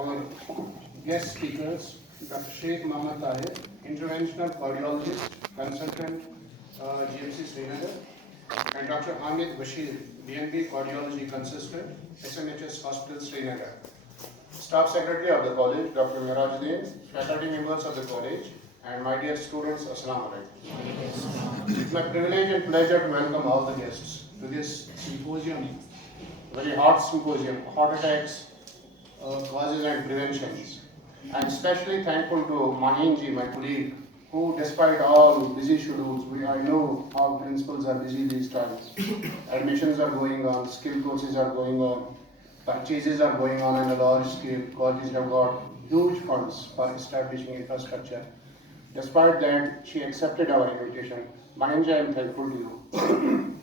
our guest speakers, Dr. Sheikh Mohammed Tahir, interventional cardiologist, consultant, GMC Srinagar, and Dr. Hamid Bashir, DNB cardiology consultant, SMHS Hospital Srinagar. Staff Secretary of the college, Dr. Mirajuddin, faculty members of the college, and my dear students, Assalamu alaikum. It's my privilege and pleasure to welcome all the guests to this symposium, very hot symposium, heart attacks, causes and preventions. I'm especially thankful to Mahinji, my colleague, who despite all busy schedules, I know how principals are busy these times. Admissions are going on, skill courses are going on, purchases are going on in a large scale, colleges have got huge funds for establishing infrastructure. Despite that, she accepted our invitation. Mahinji, I'm thankful to you.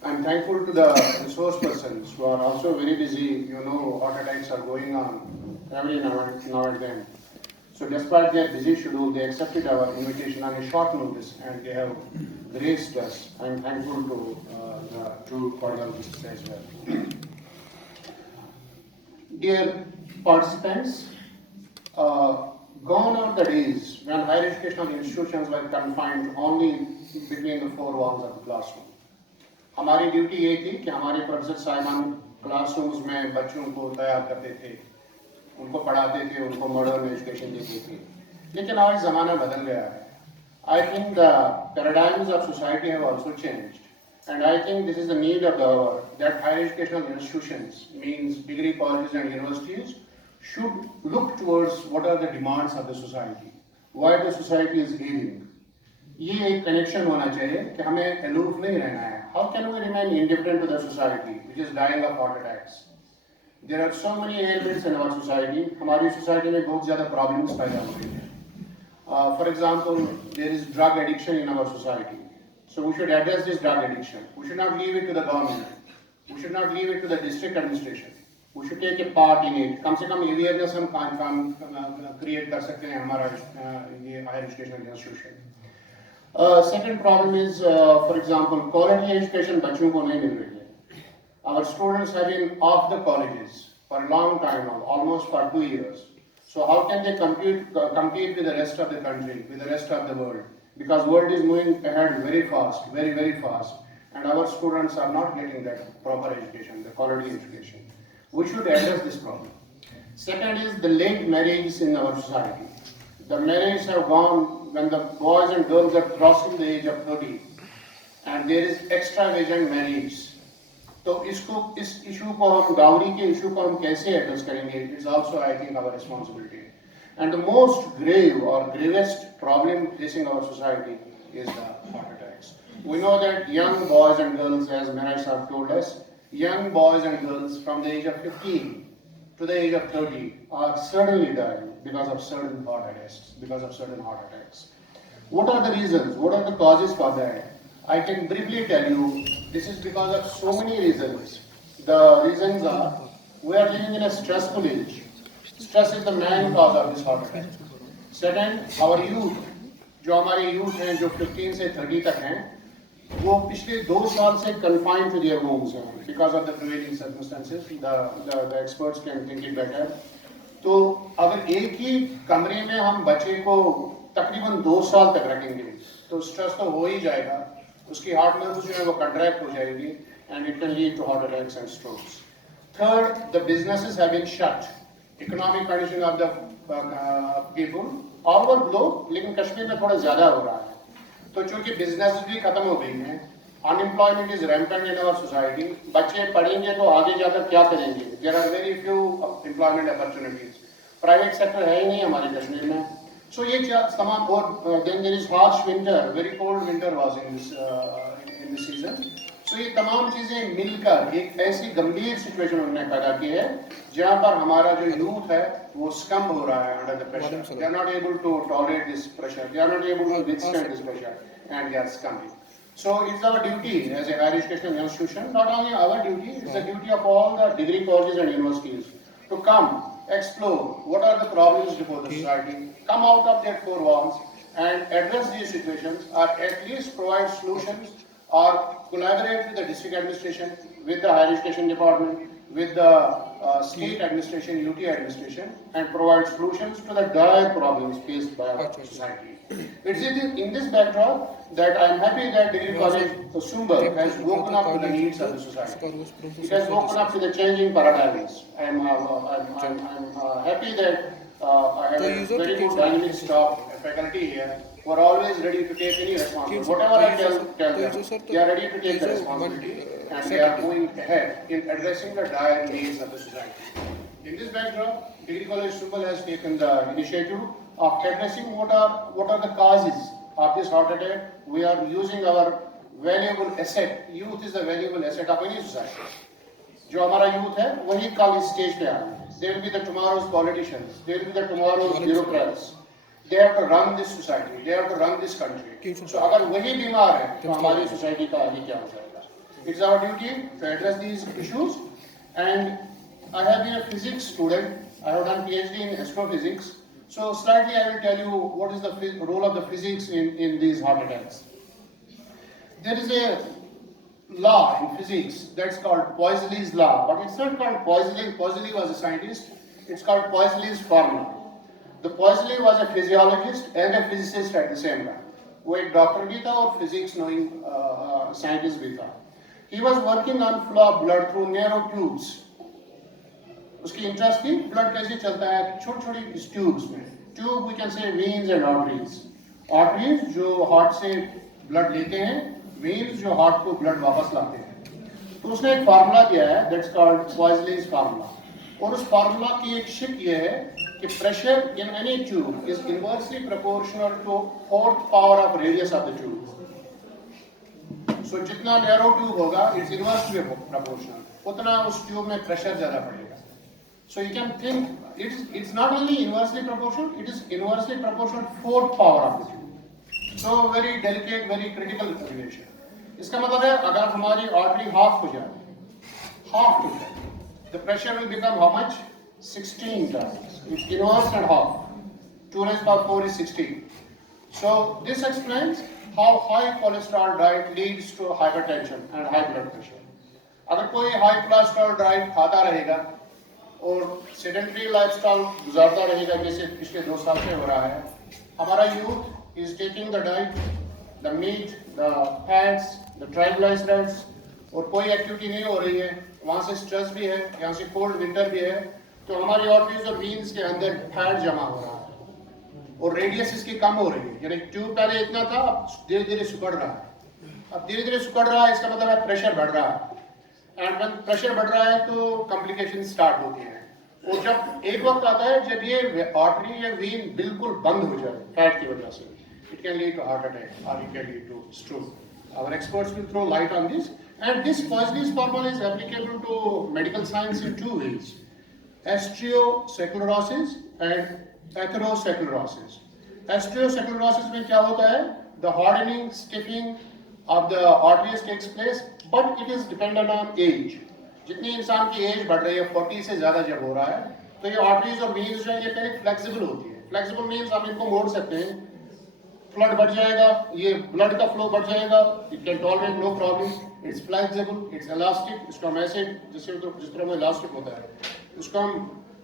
I'm thankful to the resource persons who are also very busy. You know, heart attacks are going on every now and then. So despite their busy schedule, they accepted our invitation on a short notice and they have graced us. I'm thankful to the two cardiologists as well. Dear participants, gone are the days when higher educational institutions were confined only between the four walls of the classroom. हमारी duty ये थी कि हमारे professor साहिबान classrooms में बच्चों को तैयार करते थे, उनको पढ़ाते थे, उनको मॉडर्न एजुकेशन देते थे. लेकिन आज ज़माना बदल गया है. I think the paradigms of society have also changed, and I think this is the need of the hour that higher educational institutions, means degree colleges and universities, should look towards what are the demands of the society, why the society is ailing. ये एक connection होना चाहिए कि हमें aloof नहीं रहना है. How can we remain indifferent to the society which is dying of heart attacks? There are so many ailments in our society. हमारी society में बहुत ज़्यादा problems पैदा हो रही हैं. For example, there is drug addiction in our society. So we should address this drug addiction. We should not leave it to the government. We should not leave it to the district administration. We should take a part in it. कम से कम awareness हम create कर सकते हैं हमारा ये higher educational institution. Second problem is, for example, quality education बच्चों को नहीं मिल रही है. Our students have been off the colleges for a long time now, almost for 2 years. So how can they compete with the rest of the country, with the rest of the world? Because world is moving ahead very fast, very, very fast, and our students are not getting that proper education, the quality education. We should address this problem. Second is the late marriages in our society. The marriages have gone when the boys and girls are crossing the age of 30, and there is extravagant marriage. तो इस issue को हम dowry के issue को हम कैसे address करेंगे? It's also, I think, our responsibility. And the most grave or gravest problem facing our society is the heart attacks. We know that young boys and girls, as Mehraj Sahab told us, young boys and girls from the age of 15 to the age of 30 are suddenly dying because of certain heart attacks. What are the reasons? What are the causes for that? I can briefly tell you, this is because of so many reasons. The reasons are, we are living in a stressful age. Stress is the main cause of this heart attack. Second, our youth, जो हमारे youth हैं, जो 15 से 30 तक हैं, वो पिछले 2 साल से confined to their homes हैं because of the prevailing circumstances. The experts can think it better. तो अगर एक ही कमरे में हम बच्चे को तकरीबन 2 साल तक रखेंगे, तो स्ट्रेस तो हो ही जाएगा, उसकी हार्ट मसल्स जो है वो कंट्रैक्ट हो जाएगी, and it can lead to heart attacks and strokes. Third, the businesses have been shut. Economic condition of the people all over globe, लेकिन कश्मीर में थोड़ा ज़्यादा हो रहा है. तो चूँकि businesses भी खत्म हो गई हैं, unemployment is rampant in our society. बच्चे पढ़ेंगे तो आगे जाकर क्या करेंगे? There are very few employment opportunities. Private sector है ही नहीं हमारे कश्मीर में. So ये तमाम और then there is harsh winter, very cold winter was in this season. So ये तमाम चीज़ें मिलकर एक ऐसी गंभीर सिचुएशन उन्होंने पैदा की है जहाँ पर हमारा जो यूथ है वो स्कम्प हो रहा है under the pressure. They are not able to tolerate this pressure. They are not able to withstand this pressure, and they are scumping. So it's our duty as a higher educational institution, not only our duty, it's the duty of all the degree colleges and universities to come, explore what are the problems before the society, come out of their four walls and address these situations, or at least provide solutions or collaborate with the district administration, with the higher education department, with the state administration, UT administration, and provide solutions to the dire problems faced by our society. It's in this backdrop that I am happy that Degree College Sumbal has woken up to the needs of the society. It has woken up to the changing paradigms. I'm happy that I have a very good dynamic staff, faculty here, who are always ready to take any responsibility. Whatever I tell them, they are ready to take the responsibility, and they are going ahead in addressing the dire needs of the society. In this backdrop, Degree College Sumbal has taken the initiative of addressing what are the causes of this heart attack. We are using our valuable asset. Youth is the valuable asset of any society. जो हमारा youth है, वही कल इस stage पे आ रहे हैं. They will be the tomorrow's politicians. They will be the tomorrow's bureaucrats. They have to run this society. They have to run this country. So अगर वही बीमार है, तो हमारी society का आगे क्या हो जाएगा? It's our duty to address these issues. And I have been a physics student. I have done PhD in astrophysics. So slightly I will tell you what is the role of the physics in these heart attacks. There is a law in physics that's called Poiseuille's law, but it's not called Poiseuille. Poiseuille was a scientist. It's called Poiseuille's formula. The Poiseuille was a physiologist and a physicist at the same time. वो एक doctor भी था और physics knowing scientist भी था. He was working on flow of blood through narrow tubes. उसकी interest थी blood कैसे चलता है छोटी छोटी ट्यूब्स में. Tube we can say veins and arteries. Arteries जो हार्ट से ब्लड लेते हैं, वेन्स जो हार्ट को ब्लड वापस लाते हैं. तो उसने एक फार्मूला दिया है दैट्स कॉल्ड पॉइज़लेस फार्मूला. और उस फार्मूला की एक शिक ये है कि pressure in any tube is inversely proportional to fourth power of radius of the tube. So जितना नैरो ट्यूब होगा इट्स इनवर्सली प्रोपोर्शनल, उतना उस ट्यूब में प्रेशर ज्यादा पड़ेगा. So you can think it's not only inversely proportional, it is inversely proportional to fourth power of the tube. So very delicate, very critical relation. इसका मतलब है अगर हमारी artery half हो जाए, half to जाए, the pressure will become how much? 16 times. It's inverse and half. 2 raised to power 4 is 16. So this explains how high cholesterol diet leads to hypertension and high blood pressure. अगर कोई high cholesterol diet खाता रहेगा और sedentary lifestyle गुजारता रहेगा जैसे पिछले 2 साल से हो रहा है, हमारा youth is taking the diet, the meat, the fats, the triglycerides, और कोई एक्टिविटी नहीं हो रही है, वहाँ से स्ट्रेस भी है, यहाँ से कोल्ड विंटर भी है, तो हमारी आर्टरीज और वीन्स के अंदर फैट जमा हो रहा है और रेडियस इसकी कम हो रही है. यानी ट्यूब पहले इतना था, अब धीरे धीरे सिकुड़ रहा है. अब धीरे धीरे सिकुड़ रहा है, इसका मतलब है प्रेशर बढ़ रहा है. एंड when प्रेशर बढ़ रहा है तो कॉम्प्लिकेशन स्टार्ट होती है. और जब एक वक्त आता है जब ये आर्टरी या वेन बिल्कुल बंद हो जाए फैट की वजह से, it can lead to heart attack और it can lead to stroke. Our experts will throw light on this, and this Poiseuille's formula is applicable to medical science in 2 ways: osteosclerosis and atherosclerosis. Osteosclerosis में क्या होता है? The hardening, stiffening of the arteries takes place, but it is dependent on age. जितनी इंसान की as बढ़ रही है, 40 से ज्यादा जब हो रहा है, तो ये आर्टरीज और वेन्स जो है ये पहले फ्लेक्सिबल होती है. फ्लेक्सिबल मीन्स आप इनको मोड़ सकते हैं, फ्लड बढ़ जाएगा, ये ब्लड का फ्लो बढ़ जाएगा, it can tolerate no problem. It's flexible, it's elastic. इसको हम ऐसे जिस तरह वो इलास्टिक होता है, उसको हम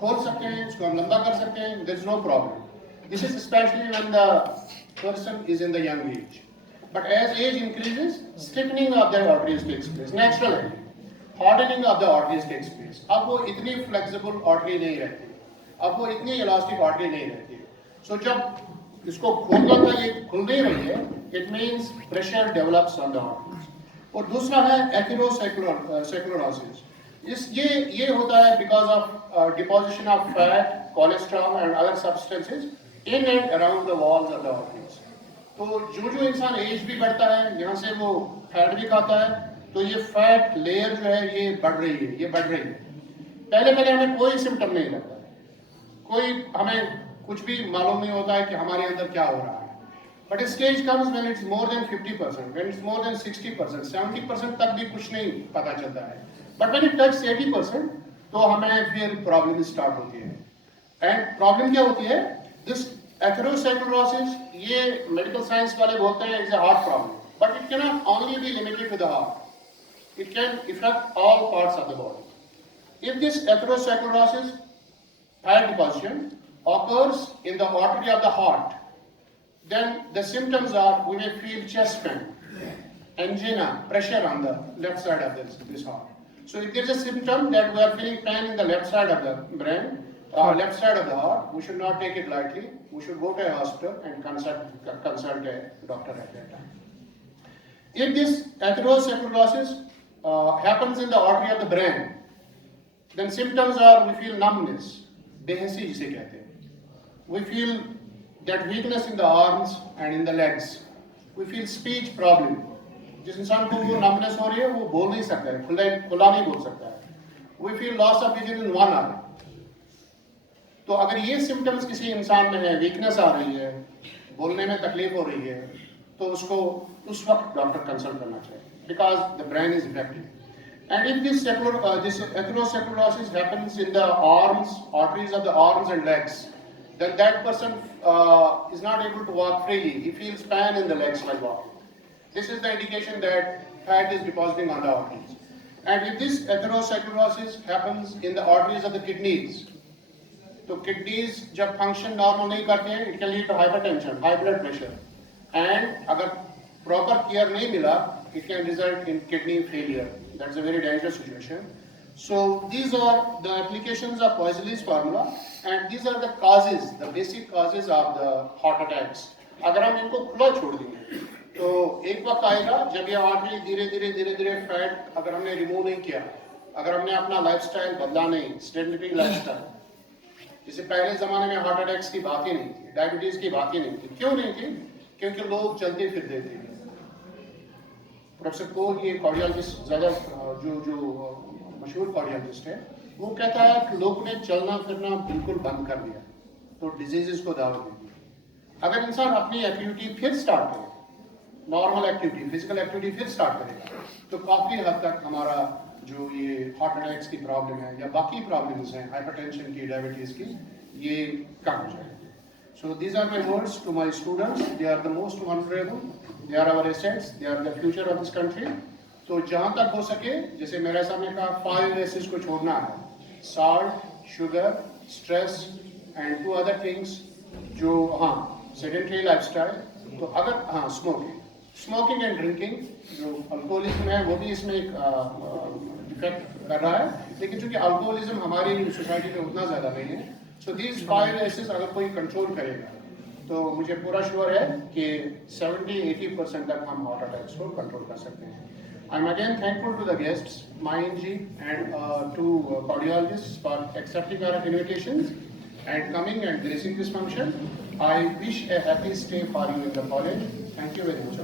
खोल सकते हैं, इसको हम लंबा कर सकते हैं, there is no problem. This is specially when the person is in the young age. But as age increases, stiffening of the arteries takes place naturally. Hardening of the arteries takes place. अब वो इतनी flexible artery नहीं रहती, अब वो इतनी elastic artery नहीं रहती. So जब इसको खोलना था, ये खुल नहीं रही है, it means pressure develops on the arteries. और दूसरा है atherosclerosis. ये होता है because of deposition of fat, cholesterol and other substances in and around the walls of the arteries. तो जो इंसान एज भी बढ़ता है, यहाँ से वो फैट भी खाता है, तो ये फैट लेयर जो है ये बढ़ रही है, ये बढ़ रही है. पहले हमें कोई सिम्टम नहीं लगता है, कोई हमें कुछ भी मालूम नहीं होता है कि हमारे अंदर क्या हो रहा है. But stage comes when it's more than 50%, when it's more than 60%, 70% तक भी कुछ नहीं पता चलता है. बट व्हेन इट टच 80% तो हमें फिर प्रॉब्लम स्टार्ट होती है. एंड प्रॉब्लम क्या होती है? दिस atherosclerosis, ये मेडिकल साइंस वाले बोलते हैं it's a heart problem, but it can not only be limited to the heart. It can affect all parts of the body. If this atherosclerosis, fat deposition, occurs in the artery of the heart, then the symptoms are we may feel chest pain, angina, pressure on the left side of this heart. So if there is a symptom that we are feeling pain in the left side of the brain, left side of the heart, we should not take it lightly. We should go to a hospital and consult a doctor at that time. If this atherosclerosis happens in the artery of the brain, then symptoms are we feel numbness, बेहसी जिसे कहते हैं. We feel that weakness in the arms and in the legs. We feel speech problem. जिस इंसान को वो numbness हो रही है वो बोल नहीं सकता है, खुला नहीं बोल सकता है. We feel loss of vision in one eye. तो अगर ये symptoms किसी इंसान में है, weakness आ रही है, बोलने में तकलीफ हो रही है, तो उसको उस वक्त डॉक्टर कंसल्ट करना चाहिए, because the brain is affected. And if this atherosclerosis happens in the arms, arteries of the arms and legs, then that person is not able to walk freely. He feels pain in the legs while walking. This is the indication that fat is depositing on the arteries. And if this atherosclerosis happens in the arteries of the kidneys, तो kidneys जब function normal नहीं करते हैं, it can lead to hypertension, high blood pressure, and अगर proper care नहीं मिला, it can result in kidney failure. That's a very dangerous situation. So these are the applications of Poiseuille's formula, and these are the causes, the basic causes of the heart attacks. अगर हम इनको खुला छोड़ देंगे, तो एक वक्त आएगा जब ये आर्टरी धीरे धीरे फैट अगर हमने रिमूव नहीं किया, अगर हमने अपना लाइफस्टाइल बदला नहीं, सेडेंटरी लाइफस्टाइल, जैसे पहले ज़माने में हार्ट अटैक्स की बात ही नहीं थी, डायबिटीज़ की बात ही नहीं थी. क्यों नहीं थी? क्योंकि लोग चलते फिरते थे. प्रोफेसर कोल ये कार्डियोलॉजिस्ट ज़्यादा जो मशहूर कार्डियोलॉजिस्ट है, वो कहता है कि लोगों ने चलना फिरना बिल्कुल बंद कर दिया, तो डिजीज़ को दावत दे दी. अगर इंसान अपनी एक्टिविटी फिर स्टार्ट करे, नॉर्मल एक्टिविटी, फिजिकल एक्टिविटी फिर स्टार्ट करेगा, तो काफ़ी हद तक हमारा जो ये हार्ट अटैक्स की प्रॉब्लम है या बाकी प्रॉब्लम्स हैं, हाइपरटेंशन की, डायबिटीज़ की, ये कम हो जाएगी. So these are my words to my students. They are the most vulnerable. They are our assets. They are the future of this country. तो जहाँ तक हो सके, जैसे मेरे सामने कहा, 5 S's को छोड़ना है. Salt, sugar, stress, and 2 other things. जो हाँ, sedentary lifestyle. तो अगर हाँ, smoking and drinking, जो अल्कोहलिज्म है, वो भी इसमें एक इफेक्ट कर रहा है. लेकिन चूँकि अल्कोहलिज्म हमारी सोसाइटी में उतना ज़्यादा नहीं है. So these 5 S's अगर कोई कंट्रोल करेगा, तो मुझे पूरा श्योर है कि 70-80% तक हम हार्ट अटैक्स को कंट्रोल कर सकते हैं. I'm again thankful to the guests, Mayan ji, and to cardiologists for accepting our invitations and coming and gracing this function. I wish a happy stay for you in the college. Thank you very much.